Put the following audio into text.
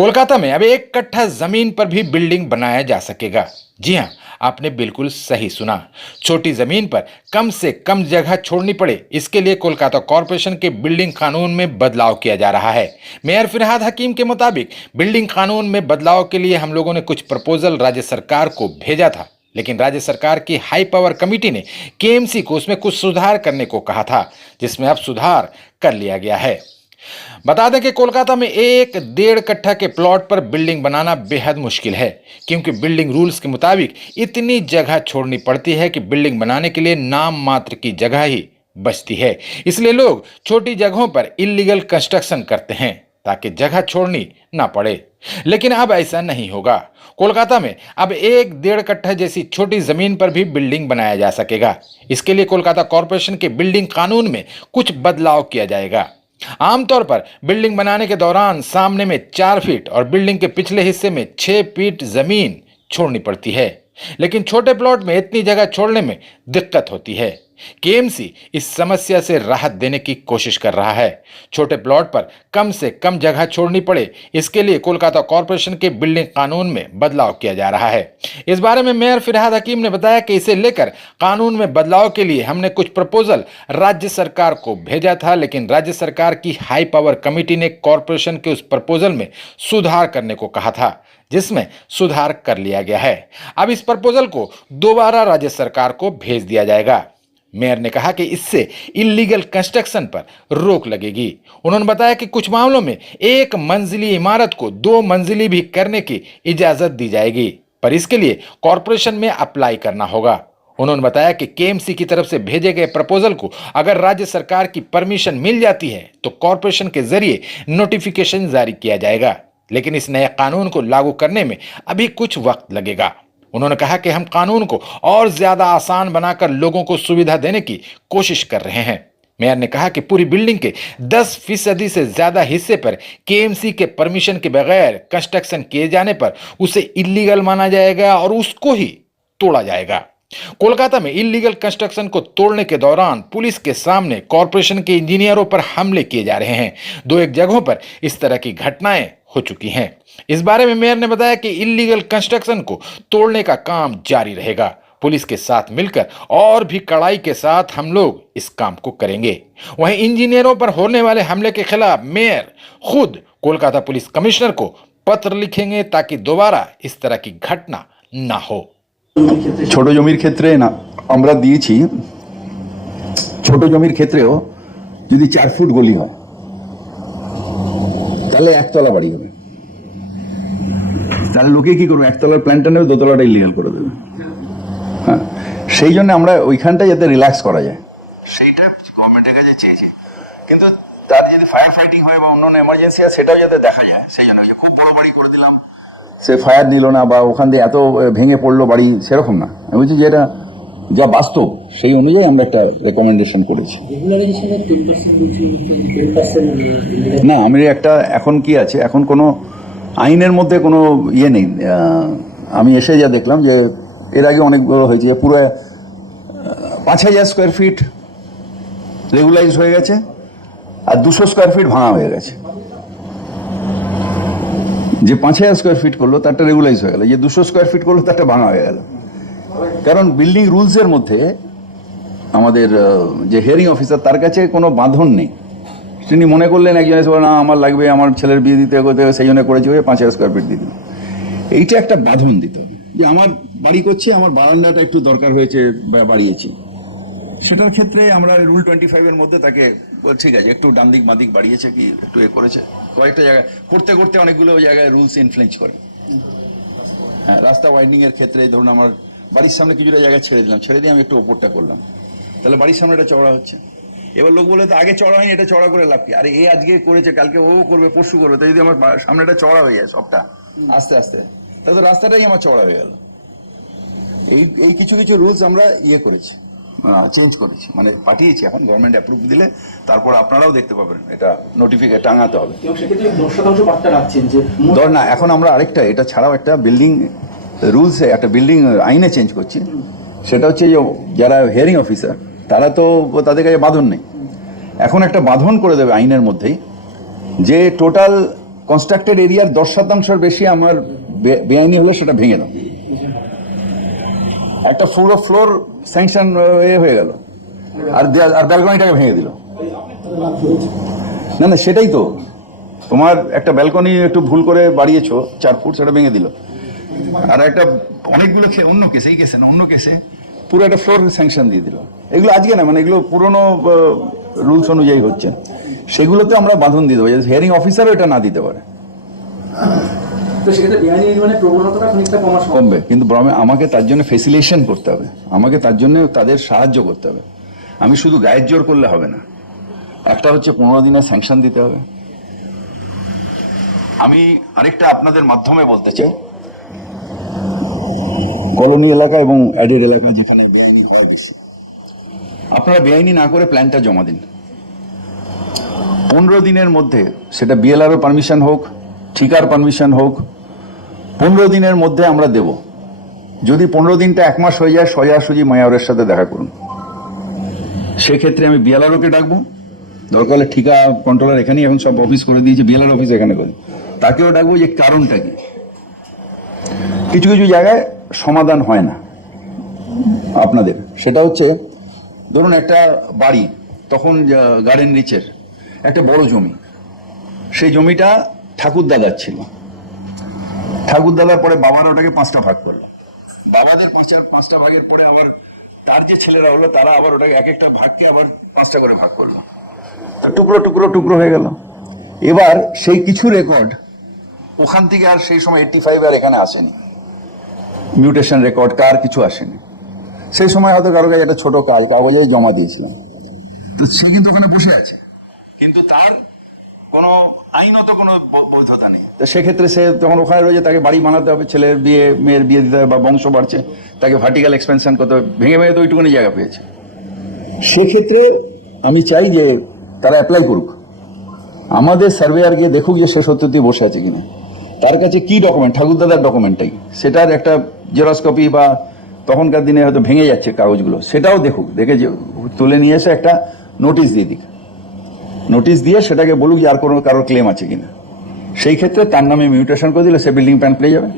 कोलकाता में अब 1 कट्ठा जमीन पर भी बिल्डिंग बनाया जा सकेगा। जी हां, आपने बिल्कुल सही सुना। छोटी जमीन पर कम से कम जगह छोड़नी पड़े, इसके लिए कोलकाता कॉरपोरेशन के बिल्डिंग कानून में बदलाव किया जा रहा है। मेयर फिरहाद हकीम के मुताबिक बिल्डिंग कानून में बदलाव के लिए हम लोगों ने कुछ प्रपोजल राज्य सरकार को भेजा था, लेकिन राज्य सरकार की हाई पावर कमेटी ने केएमसी को उसमें कुछ सुधार करने को कहा था, जिसमें अब सुधार कर लिया गया है। बता दें कि कोलकाता में 1-1.5 कट्ठा के प्लॉट पर बिल्डिंग बनाना बेहद मुश्किल है, क्योंकि बिल्डिंग रूल्स के मुताबिक इतनी जगह छोड़नी पड़ती है कि बिल्डिंग बनाने के लिए नाम मात्र की जगह ही बचती है। इसलिए लोग छोटी जगहों पर इलीगल कंस्ट्रक्शन करते हैं ताकि जगह छोड़नी ना पड़े। लेकिन अब ऐसा नहीं होगा। कोलकाता में अब 1-1.5 कट्ठा जैसी छोटी जमीन पर भी बिल्डिंग बनाया जा सकेगा। इसके लिए कोलकाता कॉरपोरेशन के बिल्डिंग कानून में कुछ बदलाव किया जाएगा। आमतौर पर बिल्डिंग बनाने के दौरान सामने में 4 फीट और बिल्डिंग के पिछले हिस्से में 6 फीट जमीन छोड़नी पड़ती है, लेकिन छोटे प्लॉट में इतनी जगह छोड़ने में दिक्कत होती है। केएमसी इस समस्या से राहत देने की कोशिश कर रहा है। छोटे प्लॉट पर कम से कम जगह छोड़नी पड़े, इसके लिए कोलकाता कॉरपोरेशन के बिल्डिंग कानून में बदलाव किया जा रहा है। इस बारे में मेयर फिरहाद हकीम ने बताया कि इसे लेकर कानून में बदलाव के लिए हमने कुछ प्रपोजल राज्य सरकार को भेजा था, लेकिन राज्य सरकार की हाई पावर कमेटी ने कॉरपोरेशन के उस प्रपोजल में सुधार करने को कहा था, जिसमें सुधार कर लिया गया है। अब इस प्रपोजल को दोबारा राज्य सरकार को भेज दिया जाएगा। मेयर ने कहा कि इससे इलीगल कंस्ट्रक्शन पर रोक लगेगी। उन्होंने बताया कि कुछ मामलों में 1 मंजिली इमारत को 2 मंजिली भी करने की इजाजत दी जाएगी, पर इसके लिए कॉरपोरेशन में अप्लाई करना होगा। उन्होंने बताया कि केएमसी की तरफ से भेजे गए प्रपोजल को अगर राज्य सरकार की परमिशन मिल जाती है तो कॉरपोरेशन के जरिए नोटिफिकेशन जारी किया जाएगा, लेकिन इस नए कानून को लागू करने में अभी कुछ वक्त लगेगा। उन्होंने कहा कि हम कानून को और ज्यादा आसान बनाकर लोगों को सुविधा देने की कोशिश कर रहे हैं। मेयर ने कहा कि पूरी बिल्डिंग के 10% से ज्यादा हिस्से पर केएमसी के परमिशन के बगैर कंस्ट्रक्शन किए जाने पर उसे इलीगल माना जाएगा और उसको ही तोड़ा जाएगा। कोलकाता में इलीगल कंस्ट्रक्शन को तोड़ने के दौरान पुलिस के सामने कॉरपोरेशन के इंजीनियरों पर हमले किए जा रहे हैं। 2-1 जगहों पर इस तरह की घटनाएं हो चुकी हैं। इस बारे में मेयर ने बताया कि इलीगल कंस्ट्रक्शन को तोड़ने का काम जारी रहेगा। पुलिस के साथ मिलकर और भी कड़ाई के साथ हम लोग इस काम को करेंगे। वहीं इंजीनियरों पर होने वाले हमले के खिलाफ मेयर खुद कोलकाता पुलिस कमिश्नर को पत्र लिखेंगे ताकि दोबारा इस तरह की घटना ना हो। ছোট জমির ক্ষেত্রে না আমরা দিয়েছি, ছোট জমির ক্ষেত্রেও যদি 4 ফুট গলি হয় তাহলে একতলা বাড়ি হবে। তাহলে লোকে কি করবে, একতলার প্ল্যানটা নেবে, দোতলাটা ইলিগাল করে দেবে। হ্যাঁ, সেই জন্য আমরা ওইখানটা যাতে রিল্যাক্স করা যায় সেইটা গভর্নমেন্টের কাছে চেয়েছি, কিন্তু তার যদি ফায়ার ফাইটিং হয় বা অন্যান্য এমার্জেন্সি আছে সেটাও যাতে দেখা যায়, সেই জন্য খুব বড় বাড়ি করে দিলাম, সে ফায়ার নিল না বা ওখান দিয়ে এত ভেঙে পড়লো বাড়ি, সেরকম না। আমি বলছি যে এটা যা বাস্তব সেই অনুযায়ী আমরা একটা রেকমেন্ডেশন করেছি। না, আমি একটা এখন কি আছে, এখন কোনো আইনের মধ্যে কোনো ইয়ে নেই। আমি এসে যা দেখলাম যে এর আগে অনেকগুলো হয়েছে যে পুরো 5000 স্কোয়ার ফিট রেগুলাইজ হয়ে গেছে আর 200 স্কোয়ার ফিট ভাঙা হয়ে গেছে। যে 5000 স্কোয়ার ফিট করলো তারটা রেগুলাইজ হয়ে গেল, যে 200 স্কোয়ার ফিট করলো তারটা ভাঙা হয়ে গেল। কারণ বিল্ডিং রুলসের মধ্যে আমাদের যে হিয়ারিং অফিসার তার কাছে কোনো বাঁধন নেই। তিনি মনে করলেন একজন এসে বলে না আমার লাগবে, আমার ছেলের বিয়ে দিতে হবে, সেই জন্য করেছি, 5000 স্কোয়ার ফিট দিয়ে দিল। এইটা একটা বাঁধন দিত যে আমার বাড়ি করছে, আমার বারান্দাটা একটু দরকার হয়েছে বাড়িয়েছি, সেটার ক্ষেত্রে আমরা রুল 25 এর মধ্যে তাকে ঠিক আছে একটু ডান দিক বাঁদিক বাড়িয়েছে কি একটু এ করেছে, কয়েকটা জায়গায় করতে করতে অনেকগুলো জায়গায় রুলস ইনফ্লুয়েন্স করে। হ্যাঁ, রাস্তা ওয়াইডিং এর ক্ষেত্রে ধরুন আমার বাড়ির সামনে কিছুটা জায়গায় ছেড়ে দিলাম, ছেড়ে দিয়ে আমি একটু ওপরটা করলাম, তাহলে বাড়ির সামনে এটা চওড়া হচ্ছে। এবার লোক বলে তো আগে চওড়া হয়নি, এটা চওড়া করে লাভ কি? আরে এ আজকে করেছে, কালকে ও করবে, পরশু করবে, তাই যদি আমার সামনেটা চওড়া হয়ে যায় সবটা আস্তে আস্তে, তাহলে তো রাস্তাটাই আমার চওড়া হয়ে গেল। এই কিছু কিছু রুলস আমরা ইয়ে করেছি, চেঞ্জ করেছি, মানে পাঠিয়েছি। এখন গভর্নমেন্ট অ্যাপ্রুভ দিলে তারপর আপনারাও দেখতে পাবেন, এটা নোটিফিকেশন টাঙাতে হবে। ধর না, এখন আমরা আরেকটা এটা ছাড়াও একটা বিল্ডিং রুলস, একটা বিল্ডিং আইনে চেঞ্জ করছি। সেটা হচ্ছে যে যারা হিয়ারিং অফিসার তারা তো তাদের কাছে বাঁধন নেই, এখন একটা বাঁধন করে দেবে আইনের মধ্যেই যে টোটাল কনস্ট্রাক্টেড এরিয়ার 10% বেশি আমার বেআইনি হলে সেটা ভেঙে দাও। একটা পুরো ফ্লোর স্যাংশন হয়ে গেল, আর ব্যালকনিটাকে ভেঙে দিল। না না, সেটাই তো, তোমার একটা ব্যালকনি একটু ভুল করে বাড়িয়েছো 4 ফুট, সেটা ভেঙে দিল। আর একটা অনেকগুলো অন্য কেসে, এই কেসে না, অন্য কেসে পুরো একটা ফ্লোর স্যাংশন দিয়ে দিল। এগুলো আজকে না, মানে এগুলো পুরনো রুলস অনুযায়ী হচ্ছে, সেগুলোতে আমরা বাঁধন দিয়ে দেবো, হিয়ারিং অফিসারও এটা না দিতে পারে। তো সেক্ষেত্রে বেআইনি নির্মাণের প্রবণতাটা খানিকটা কমবে, কিন্তু আমাকে তার জন্য ফেসিলিটেশন করতে হবে, আমাকে তার জন্য তাদের সাহায্য করতে হবে। আমি শুধু গায়ের জোর করলে হবে না। একটা হচ্ছে 15 দিনের স্যাংশন দিতে হবে। আমি আরেকটা আপনাদের মাধ্যমে বলতে চাই, কলোনি এলাকা এবং অ্যাডেড এলাকা যেখানে বেআইনি হয় বেশি, আপনারা বেআইনি না করে প্ল্যানটা জমা দিন। 15 দিনের মধ্যে, সেটা বিএলআরও পারমিশন হোক, ঠিকার পারমিশন হোক, 15 দিনের মধ্যে আমরা দেব। যদি 15 দিনটা 1 মাস হয়ে যায়, সোজাসুজি মেয়রের সাথে দেখা করুন। সেক্ষেত্রে আমি বিএলআরওকে ডাকবো, দরকার হলে ঠিকা কন্ট্রোলার এখানেই এখন সব অফিস করে দিয়েছে, বিএলআর অফিস এখানে করে, তাকেও ডাকবো যে কারণটা কি। কিছু কিছু জায়গায় সমাধান হয় না আপনাদের, সেটা হচ্ছে ধরুন একটা বাড়ি, তখন গার্ডেন রিচের একটা বড় জমি, সেই জমিটা ঠাকুরদাদার ছিল। ঠাকুরদাদার পরে বাবার ওটাকে 5টা ভাগ করলো, বাবাদের 5টা ভাগের পরে আবার তার যে ছেলেরা হলো তারা আবার ওটাকে এক একটা ভাগকে আবার 5টা করে ভাগ করলো, টুকরো টুকরো টুকরো হয়ে গেল। এবার সেই কিছু রেকর্ড ওখান থেকে আর সেই সময় 85 আর এখানে আসেনি, মিউটেশন রেকর্ড কার কিছু আসেনি। সেই সময় হয়তো কারো কাছে একটা ছোট কাগজে জমা দিয়েছিলাম, তো সে কিন্তু ওখানে বসে আছে, কিন্তু তার কোনো আইনত কোনো বৈধতা নেই। তো সেক্ষেত্রে সে তখন ওখানে রয়েছে, তাকে বাড়ি বানাতে হবে, ছেলের বিয়ে মেয়ের বিয়ে দিতে হবে, বা বংশ বাড়ছে, তাকে ভার্টিক্যাল এক্সপেনশন করতে হবে, ভেঙে ভেঙে তো ওইটুকুনি জায়গা পেয়েছে। সেক্ষেত্রে আমি চাই যে তারা অ্যাপ্লাই করুক, আমাদের সার্ভেয়ার গিয়ে দেখুক যে সে সত্যি বসে আছে কিনা, তার কাছে কি ডকুমেন্ট, ঠাকুরদাদার ডকুমেন্টটাই, সেটার একটা জেরক্স কপি, বা তখনকার দিনে হয়তো ভেঙে যাচ্ছে কাগজগুলো, সেটাও দেখুক, দেখে যে তুলে নিয়ে এসে একটা নোটিশ দিয়ে দিক, নোটিশ দিয়ে সেটাকে বলুক যে আর কোনো কারোর ক্লেম আছে কিনা। সেই ক্ষেত্রে তার নামে মিউটেশন করে দিলে সে বিল্ডিং প্ল্যান পেয়ে যাবে।